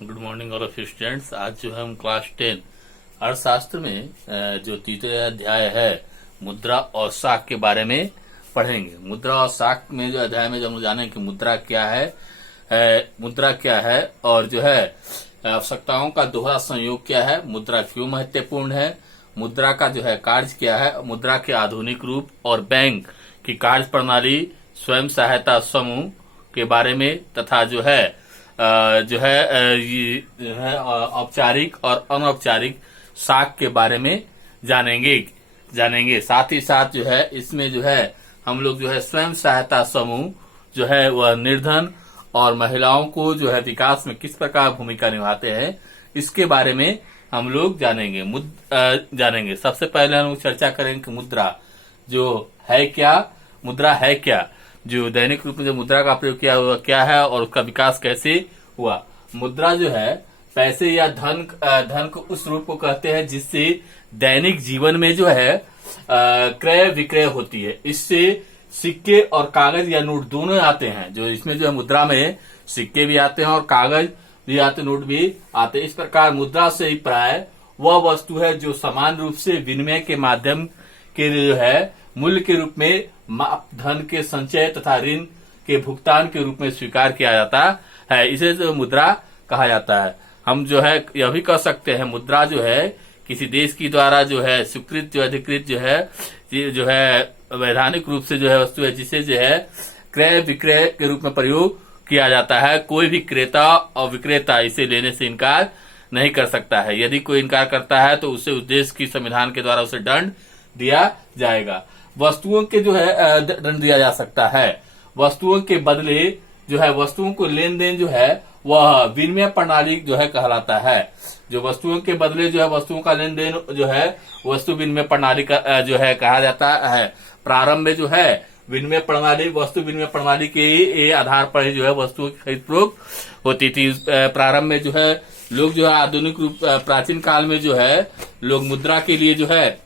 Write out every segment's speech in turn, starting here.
Good morning all of you students. आज जो है हम क्लास 10 अर्थशास्त्र में जो तीसरा अध्याय है मुद्रा और साख के बारे में पढ़ेंगे। मुद्रा और साख में जो अध्याय में जब हम जानेंगे कि मुद्रा क्या है और जो है आवश्यकताओं का दोहरा संयोग क्या है, मुद्रा क्यों महत्वपूर्ण है, मुद्रा का जो है कार्य क्या है, मुद्रा के आधुनिक रूप और बैंक की कार्य प्रणाली, स्वयं सहायता समूह के बारे में तथा जो है ये जो है औपचारिक और अनौपचारिक साख के बारे में जानेंगे। साथ ही साथ जो है इसमें जो है हम लोग जो है स्वयं सहायता समूह जो है वह निर्धन और महिलाओं को जो है विकास में किस प्रकार भूमिका निभाते हैं, इसके बारे में हम लोग जानेंगे। सबसे पहले हम लोग चर्चा करेंगे कि मुद्रा है क्या, जो दैनिक रूप में जो मुद्रा का प्रयोग किया हुआ क्या है और उसका विकास कैसे हुआ। मुद्रा जो है पैसे या धन को उस रूप को कहते हैं जिससे दैनिक जीवन में जो है क्रय विक्रय होती है। इससे सिक्के और कागज या नोट दोनों आते हैं। जो इसमें जो है मुद्रा में सिक्के भी आते हैं और कागज भी आते, नोट भी आते हैं। इस प्रकार मुद्रा से ही प्राय वह वस्तु है जो समान रूप से विनिमय के माध्यम के जो है मूल्य के रूप में धन के संचय तथा ऋण के भुगतान के रूप में स्वीकार किया जाता है। इसे जो मुद्रा कहा जाता है। हम जो है यह भी कह सकते हैं मुद्रा जो है किसी देश की द्वारा जो है स्वीकृत जो अधिकृत जो है वैधानिक रूप से जो है वस्तु है जिसे जो है क्रय विक्रय के रूप में प्रयोग किया जाता है। कोई भी क्रेता और विक्रेता इसे लेने से इनकार नहीं कर सकता है। यदि कोई इनकार करता है तो उसे उस देश की संविधान के द्वारा उसे दंड दिया जाएगा। वस्तुओं के जो है दंड दिया जा सकता है। वस्तुओं के बदले जो है वस्तुओं को लेन देन जो है वह विनिमय प्रणाली जो है कहलाता है। जो वस्तुओं के बदले जो है वस्तुओं का लेन देन जो है वस्तु विनिमय प्रणाली का जो है कहा जाता है। प्रारंभ में जो है विनिमय प्रणाली वस्तु विनिमय प्रणाली के आधार पर ही जो है वस्तुओं की खरीद फरोख्त होती थी। प्रारंभ में जो है लोग जो है आधुनिक रूप प्राचीन काल में जो है लोग मुद्रा के लिए जो है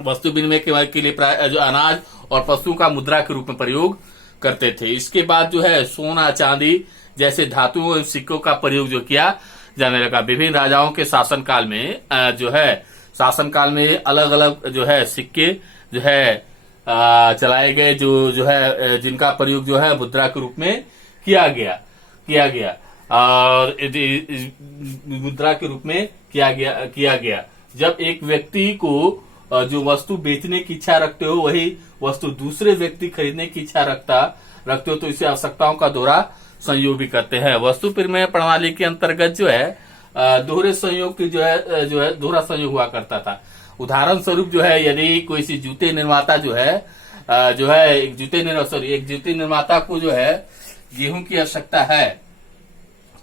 वस्तु विनिमय के लिए जो अनाज और पशुओं का मुद्रा के रूप में प्रयोग करते थे। इसके बाद जो है सोना चांदी जैसे धातुओं और सिक्कों का प्रयोग जो किया जाने लगा। विभिन्न राजाओं के शासनकाल में अलग अलग जो है सिक्के जो है चलाए गए जो है जिनका प्रयोग जो है मुद्रा के रूप में किया गया और मुद्रा के रूप में किया गया। जब एक व्यक्ति को जो वस्तु बेचने की इच्छा रखते हो वही वस्तु दूसरे व्यक्ति खरीदने की इच्छा रखते हो तो इसे आवश्यकताओं का दोहरा संयोग भी करते हैं। वस्तु विनिमय प्रणाली के अंतर्गत जो है दोहरे संयोग की जो है दोहरा संयोग हुआ करता था। उदाहरण स्वरूप जो है यदि कोई सी जूते निर्माता एक जूते निर्माता को जो है गेहूं की आवश्यकता है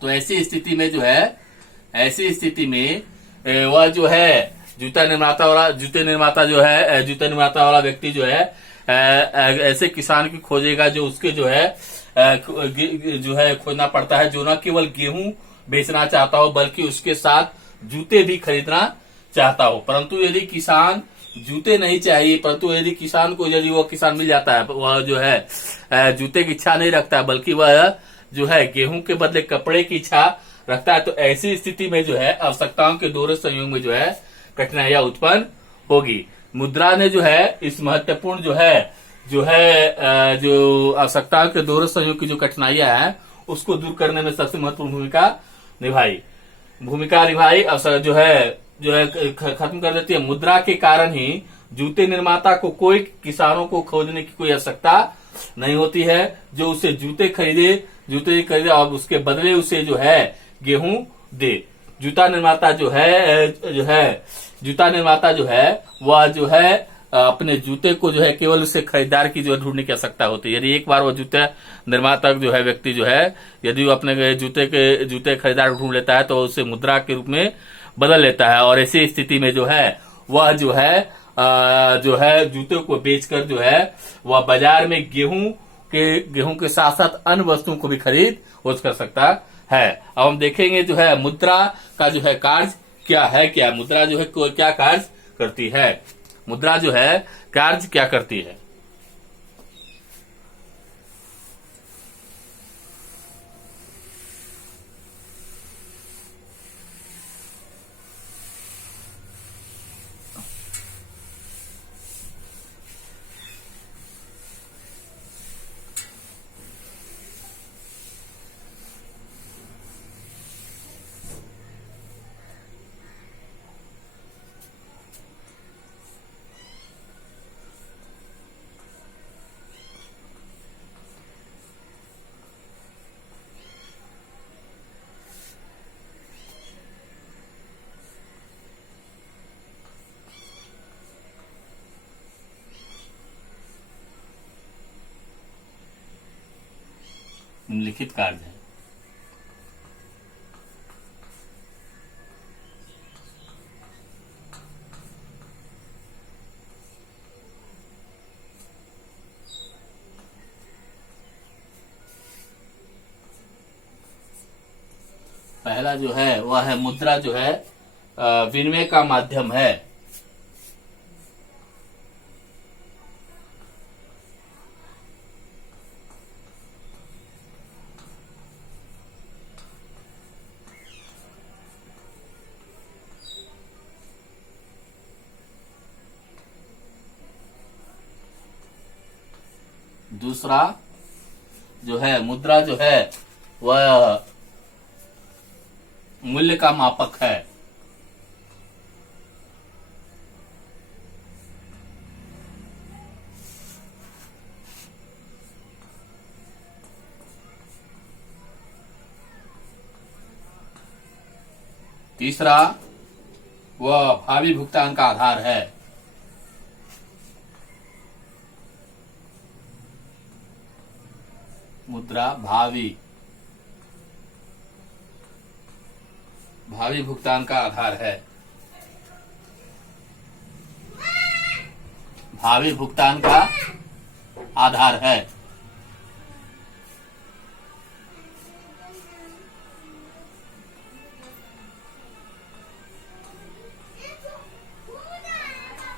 तो ऐसी स्थिति में वह जो है जूते निर्माता वाला व्यक्ति जो है ऐसे किसान की खोजेगा जो उसके जो है खोजना पड़ता है जो न केवल गेहूं बेचना चाहता हो बल्कि उसके साथ जूते भी खरीदना चाहता हो। परंतु यदि किसान जूते नहीं चाहिए, परंतु यदि किसान को वो किसान मिल जाता है वह जो है जूते की इच्छा नहीं रखता बल्कि वह जो है गेहूं के बदले कपड़े की इच्छा रखता है तो ऐसी स्थिति में जो है आवश्यकताओं के दोहरे संयोग में जो है कठिनाइयां उत्पन्न होगी। मुद्रा ने जो है इस महत्वपूर्ण जो आवश्यकताओं के दोहरे संयोग की जो कठिनाइयां हैं उसको दूर करने में सबसे महत्वपूर्ण भूमिका निभाई अवसर जो है खत्म कर देती है। मुद्रा के कारण ही जूते निर्माता को किसानों को खोजने की कोई आवश्यकता नहीं होती है जो उसे जूते खरीदे और उसके बदले उसे जो है गेहूं दे। जूता निर्माता जो है वह जो है अपने जूते को जो है केवल उसे खरीदार की जो ढूंढने की आवश्यकता होती है। यदि एक बार वो जूते निर्माता जो है व्यक्ति जो है यदि वो अपने जूते खरीदार ढूंढ लेता है तो उसे मुद्रा के रूप में बदल लेता है और ऐसी स्थिति में जो है वह जो है जूते को बेचकर जो है वह बाजार में गेहूं के साथ साथ अन्य वस्तुओं को भी खरीद कर सकता है। अब हम देखेंगे जो है मुद्रा का जो है कार्य क्या मुद्रा जो है क्या कार्य करती है। मुद्रा जो है कार्य क्या करती है। निम्नलिखित कार्य है। पहला जो है वह है मुद्रा जो है विनिमय का माध्यम है। दूसरा जो है मुद्रा जो है वह मूल्य का मापक है। तीसरा वह भावी भुगतान का आधार है। मुद्रा भावी भुगतान का आधार है। भावी भुगतान का आधार है।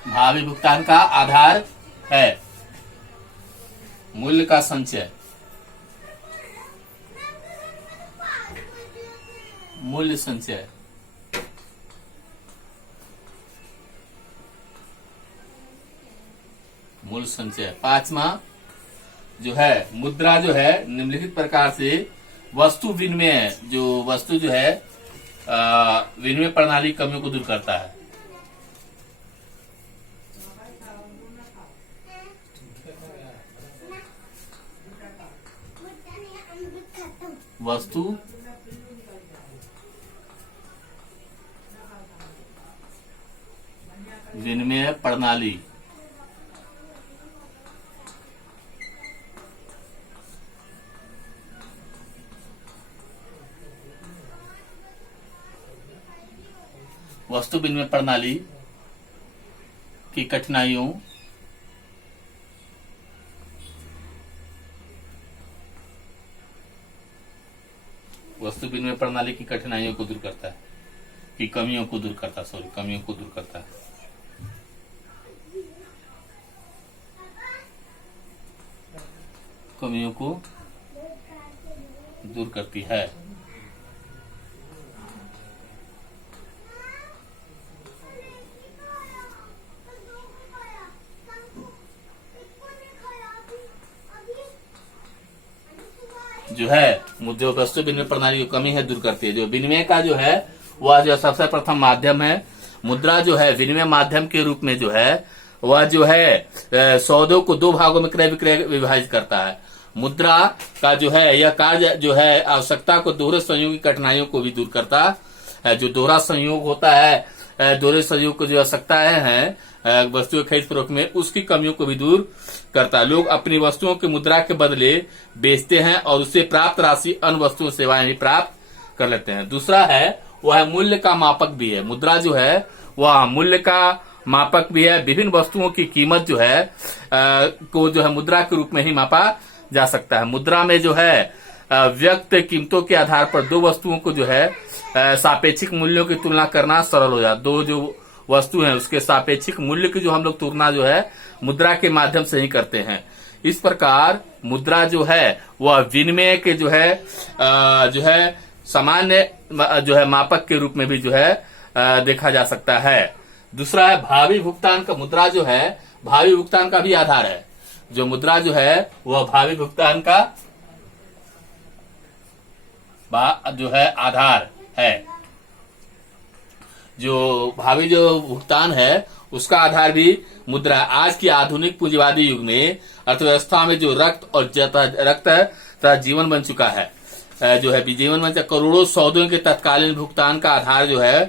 भावी भुगतान का आधार है। मूल्य का संचय, मूल्य संचय, मूल्य संचय। पांचवा जो है मुद्रा जो है निम्नलिखित प्रकार से वस्तु विनिमय जो है विनिमय प्रणाली कमियों को दूर करता है। वस्तु विनिमय प्रणाली वस्तु विनिमय प्रणाली की कठिनाइयों वस्तु विनिमय प्रणाली की कठिनाइयों को दूर करता है, की कमियों को दूर करता है, कमियों को दूर करता है। कमियों को दूर करती है। जो है जो वस्तु विनिमय प्रणाली की कमी है दूर करती है। जो विनिमय का जो है वह जो सबसे प्रथम माध्यम है। मुद्रा जो है विनिमय माध्यम के रूप में जो है वह जो है सौदों को दो भागों में क्रय विक्रय विभाजित करता है। मुद्रा का जो है यह कार्य जो है आवश्यकता को दोहरे संयोग की कठिनाइयों को भी दूर करता है। जो दोहरा संयोग होता है, दोहरे संयोग को जो आवश्यकता है वस्तुओं खरीद फरोख्त में, उसकी कमियों को भी दूर करता है। लोग अपनी वस्तुओं के मुद्रा के बदले बेचते हैं और उससे प्राप्त राशि अन्य वस्तुओं सेवाएं भी प्राप्त कर लेते हैं। दूसरा है वह मूल्य का मापक भी है। मुद्रा जो है वह मूल्य का मापक भी है। विभिन्न वस्तुओं की कीमत जो है को जो है मुद्रा के रूप में ही मापा जा सकता है। मुद्रा में जो है व्यक्त कीमतों के आधार पर दो वस्तुओं को जो है सापेक्षिक मूल्यों की तुलना करना सरल हो जाता। दो जो वस्तु है उसके सापेक्षिक मूल्य की जो हम लोग तुलना जो है मुद्रा के माध्यम से ही करते हैं। इस प्रकार मुद्रा जो है वह विनिमय के जो है सामान्य जो है मापक के रूप में भी जो है देखा जा सकता है। दूसरा है भावी भुगतान का। मुद्रा जो है भावी भुगतान का भी आधार है। जो मुद्रा जो है वह भावी भुगतान का जो है आधार है। जो भावी जो भुगतान है उसका आधार भी मुद्रा। आज की आधुनिक पूंजीवादी युग में अर्थव्यवस्था में जो रक्त तथा जीवन बन चुका है, जो है जीवन बन चुका, करोड़ों सौदों के तत्कालीन भुगतान का आधार जो है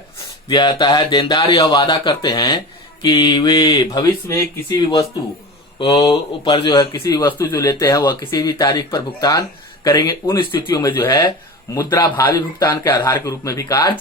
दिया जाता है। देनदार यह वादा करते हैं कि वे भविष्य में किसी भी वस्तु पर जो है किसी भी वस्तु जो लेते हैं वह किसी भी तारीख पर भुगतान करेंगे उन स्थितियों में जो है मुद्रा भावी भुगतान के आधार के रूप में भी कार्य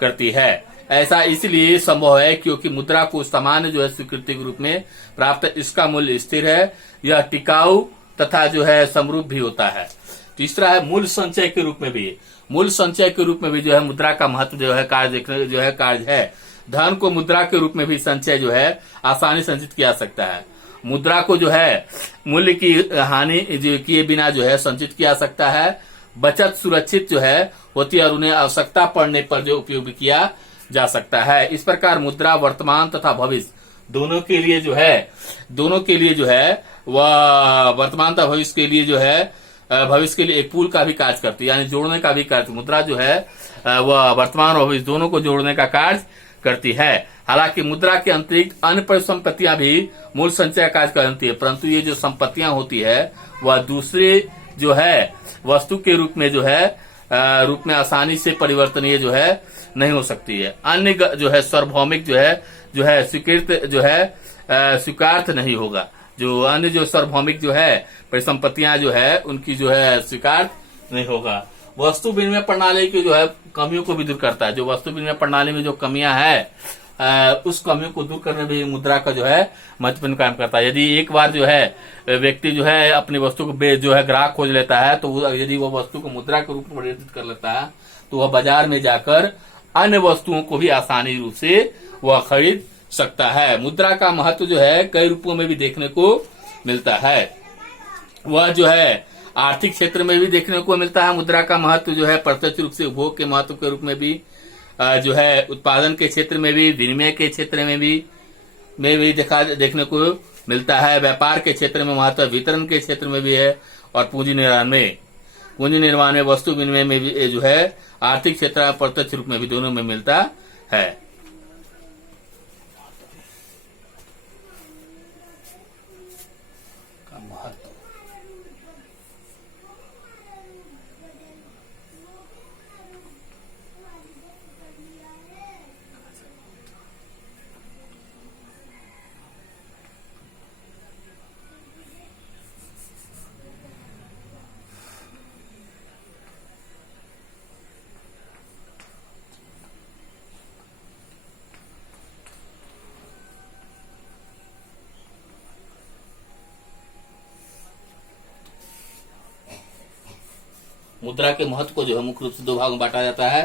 करती है। ऐसा इसलिए संभव है क्योंकि मुद्रा को सामान्य जो है स्वीकृति के रूप में प्राप्त, इसका मूल्य स्थिर है, यह टिकाऊ तथा जो है समरूप भी होता है। तीसरा है मूल संचय के रूप में भी। मूल संचय के रूप में भी जो है मुद्रा का महत्व जो है कार्य देखने जो है कार्य है। धन को मुद्रा के रूप में भी संचय जो है आसानी संचित किया जा सकता है। मुद्रा को जो है मूल्य की हानि किए बिना जो है संचित किया जा सकता है। बचत सुरक्षित जो है होती है और उन्हें आवश्यकता पड़ने पर जो उपयोग भी किया जा सकता है। इस प्रकार मुद्रा वर्तमान तथा भविष्य दोनों के लिए जो है वह वर्तमान तथा भविष्य के लिए जो है भविष्य के लिए एक पुल का भी कार्य करती है, यानी जोड़ने का भी कार्य। मुद्रा जो है वह वर्तमान और भविष्य दोनों को जोड़ने का कार्य करती है। हालांकि मुद्रा के अतिरिक्त अन्य परिसंपत्तियां भी मूल संचय कार्य करती है, परंतु ये जो संपत्तियां होती है वह दूसरे जो है वस्तु के रूप में जो है रूप में आसानी से परिवर्तनीय जो है नहीं हो सकती है। अन्य जो है सार्वभौमिक जो है स्वीकृत जो है स्वीकार्थ नहीं होगा। जो अन्य जो सार्वभौमिक जो है परिसंपत्तियां जो है उनकी जो है स्वीकार नहीं होगा। वस्तु विनिमय प्रणाली की जो है कमियों को भी दूर करता है। जो वस्तु विनिमय प्रणाली में जो कमियां है उस कमियों को दूर करने में मुद्रा का जो है महत्वपूर्ण काम करता है। यदि एक बार जो है व्यक्ति जो है अपनी वस्तु को जो है ग्राहक खोज लेता है, तो यदि वो वस्तु को मुद्रा के रूप में परिवर्तित कर लेता है तो वह बाजार में जाकर अन्य वस्तुओं को भी आसानी रूप से वह खरीद सकता है। मुद्रा का महत्व जो है कई रूपों में भी देखने को मिलता है। वह जो है आर्थिक क्षेत्र में भी देखने को मिलता है। मुद्रा का महत्व जो है प्रत्यक्ष रूप से उपभोग के महत्व के रूप में भी जो है उत्पादन के क्षेत्र में भी, विनिमय के क्षेत्र में भी देखने को मिलता है। व्यापार के क्षेत्र में महत्व, वितरण के क्षेत्र में भी है और पूंजी निर्माण में वस्तु विनिमय में भी जो है आर्थिक क्षेत्र में प्रत्यक्ष रूप में भी दोनों में मिलता है। मुद्रा के महत्व को जो है मुख्य रूप से दो भागों में बांटा जाता है।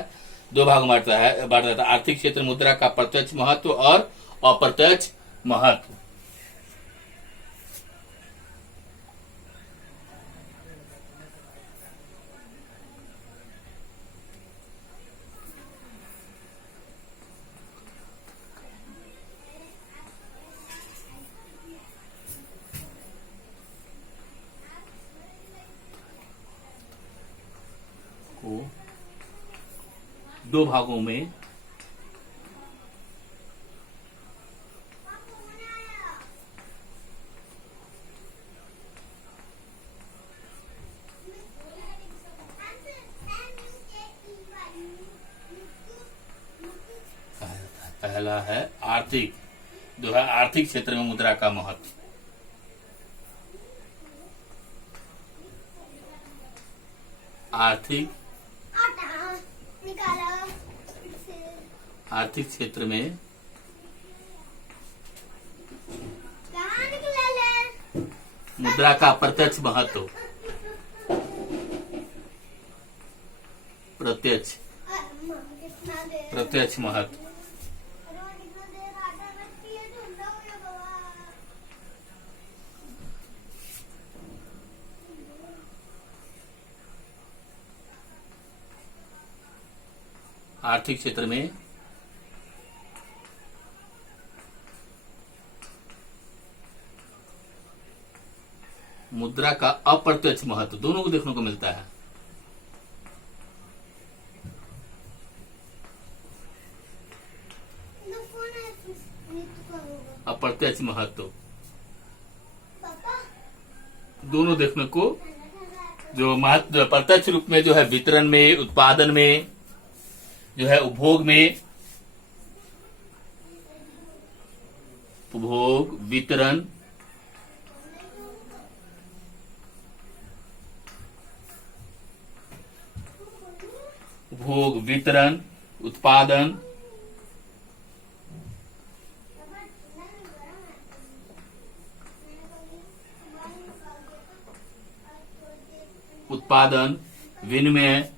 बांटा जाता है। आर्थिक क्षेत्र मुद्रा का प्रत्यक्ष महत्व और अप्रत्यक्ष महत्व। को दो भागों में पहला है आर्थिक, जो है आर्थिक क्षेत्र में मुद्रा का महत्व। आर्थिक क्षेत्र में मुद्रा का प्रत्यक्ष महत्व। प्रत्यक्ष महत्व। आर्थिक क्षेत्र में मुद्रा का अप्रत्यक्ष महत्व दोनों को देखने को मिलता है। अप्रत्यक्ष महत्व दोनों देखने को जो महत्व प्रत्यक्ष रूप में जो है वितरण में, उत्पादन में, जो है उपभोग में, उपभोग, वितरण, उपभोग, वितरण, उत्पादन, उत्पादन, विनिमय,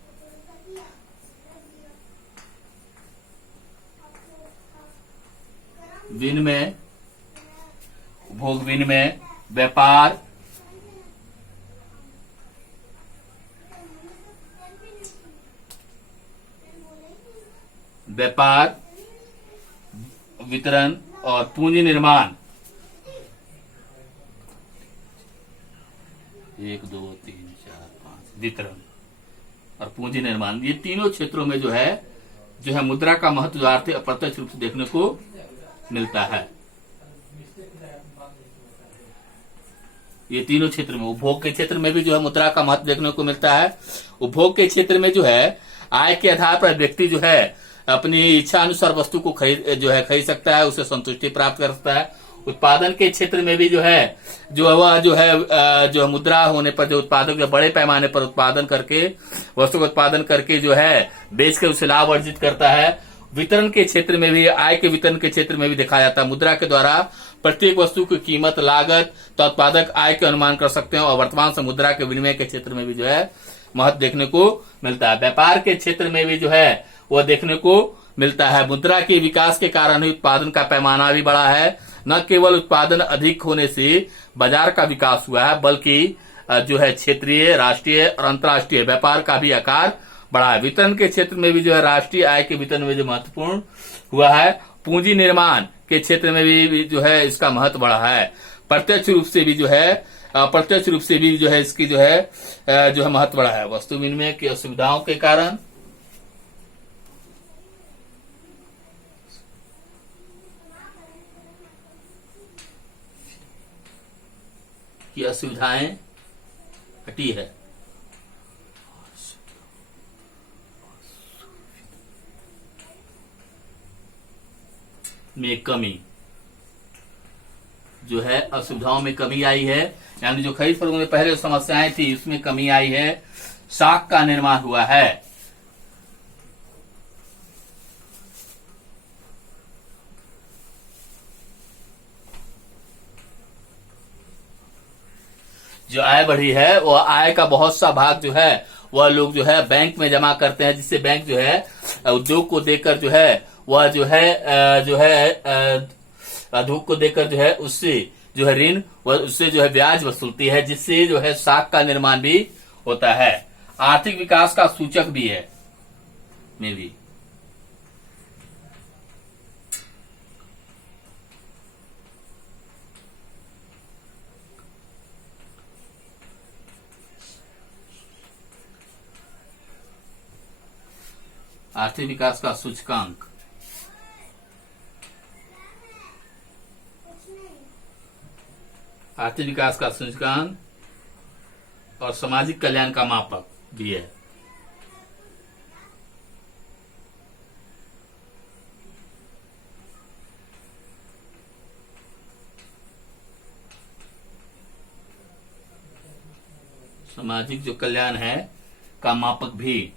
उपभोग, विनिमय, व्यापार, वितरण और पूंजी निर्माण। 1 2 3 4 5 वितरण और पूंजी निर्माण, ये तीनों क्षेत्रों में जो है मुद्रा का महत्व जो आर्थिक अप्रत्यक्ष रूप से देखने को मिलता है। ये तीनों क्षेत्र में, उपभोग के क्षेत्र में भी जो है मुद्रा का महत्व देखने को मिलता है। उपभोग के क्षेत्र में जो है आय के आधार पर व्यक्ति जो है अपनी इच्छा अनुसार वस्तु को खरीद सकता है, उसे संतुष्टि प्राप्त कर सकता है। उत्पादन के क्षेत्र में भी जो है मुद्रा होने पर जो उत्पादक जो बड़े पैमाने पर उत्पादन करके वस्तु का उत्पादन करके जो है बेच के उसे लाभ अर्जित करता है। वितरण के क्षेत्र में भी, आय के वितरण के क्षेत्र में भी देखा जाता है। मुद्रा के द्वारा प्रत्येक वस्तु की कीमत, लागत तथा उत्पादक आय के अनुमान कर सकते हैं और वर्तमान से मुद्रा के विनिमय के क्षेत्र में भी जो है महत्व देखने को मिलता है। व्यापार के क्षेत्र में भी जो है वह देखने को मिलता है। मुद्रा के विकास के कारण ही उत्पादन का पैमाना भी बढ़ा है। न केवल उत्पादन अधिक होने से बाजार का विकास हुआ है, बल्कि जो है क्षेत्रीय, राष्ट्रीय और अंतर्राष्ट्रीय व्यापार का भी आकार बढ़ा है। वितरण के क्षेत्र में भी जो है राष्ट्रीय आय के वितरण में जो महत्वपूर्ण हुआ है। पूंजी निर्माण के क्षेत्र में भी जो है इसका महत्व बढ़ा है। प्रत्यक्ष रूप से भी जो है अप्रत्यक्ष रूप से भी जो है इसकी जो है महत्व बढ़ा है। वस्तु विनिमय की असुविधाओं के कारण की असुविधाएं हटी है। में कमी जो है, असुविधाओं में कमी आई है, यानी जो खरीद फरोख्त में पहले समस्याएं थी उसमें कमी आई है। साख का निर्माण हुआ है। जो आय बढ़ी है वह आय का बहुत सा भाग जो है वह लोग जो है बैंक में जमा करते हैं, जिससे बैंक जो है उद्योग को देकर जो है वह जो है उद्योग को देकर जो है उससे जो है ऋण व उससे जो है ब्याज वसूलती है, जिससे जो है साख का निर्माण भी होता है। आर्थिक विकास का सूचक भी है में भी। आर्थिक विकास का सूचकांक आर्थिक विकास का सूचकांक और सामाजिक कल्याण का मापक भी है। सामाजिक जो कल्याण है का मापक भी।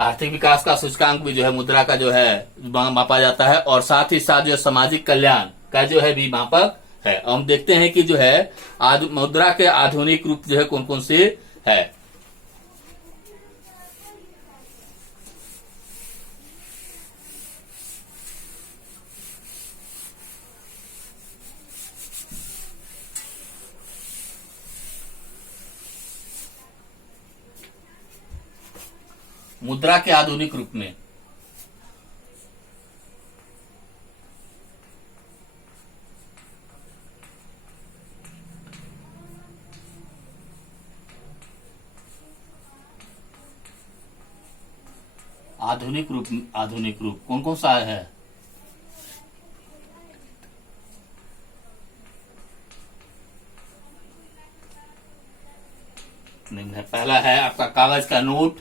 आर्थिक विकास का सूचकांक भी जो है मुद्रा का जो है मापा जाता है, और साथ ही साथ जो है सामाजिक कल्याण का जो है भी मापक है। हम देखते हैं कि जो है मुद्रा के आधुनिक रूप जो है कौन कौन से है। मुद्रा के आधुनिक रूप में आधुनिक रूप कौन कौन सा है? पहला है आपका कागज का नोट,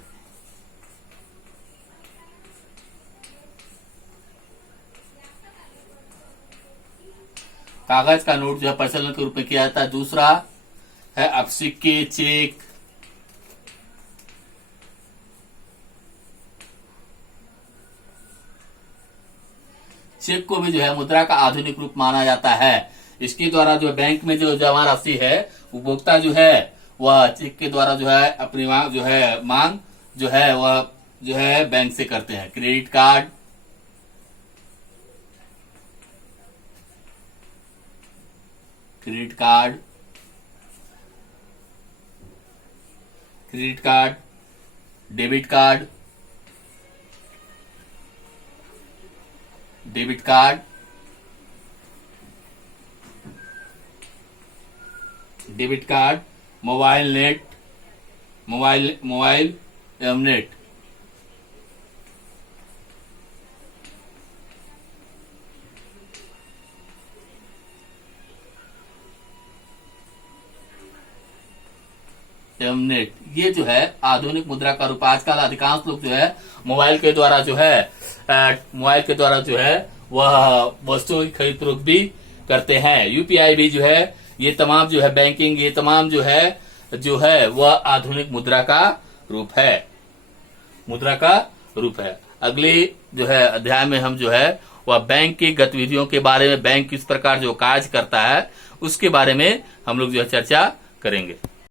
कागज का नोट जो है प्रचलन के रूप में किया जाता है। दूसरा है अब सिक्के, चेक, चेक को भी जो है मुद्रा का आधुनिक रूप माना जाता है। इसके द्वारा जो बैंक में जो जमा राशि है उपभोक्ता जो है वह चेक के द्वारा जो है अपनी मांग जो है वह जो है बैंक से करते हैं। Credit card, credit card, credit card, debit card, debit card, debit card, mobile net, mobile एवं नेट, एवं नेट, ये जो है आधुनिक मुद्रा का रूप। आजकल अधिकांश लोग जो है मोबाइल के द्वारा जो है वह वस्तुओं की खरीद फरोख्त भी करते हैं। यूपीआई भी जो है ये तमाम जो है बैंकिंग, ये तमाम जो है वह आधुनिक मुद्रा का रूप है। अगले जो है अध्याय में हम जो है वह बैंक की गतिविधियों के बारे में, बैंक किस प्रकार जो कार्य करता है उसके बारे में हम लोग जो है चर्चा करेंगे।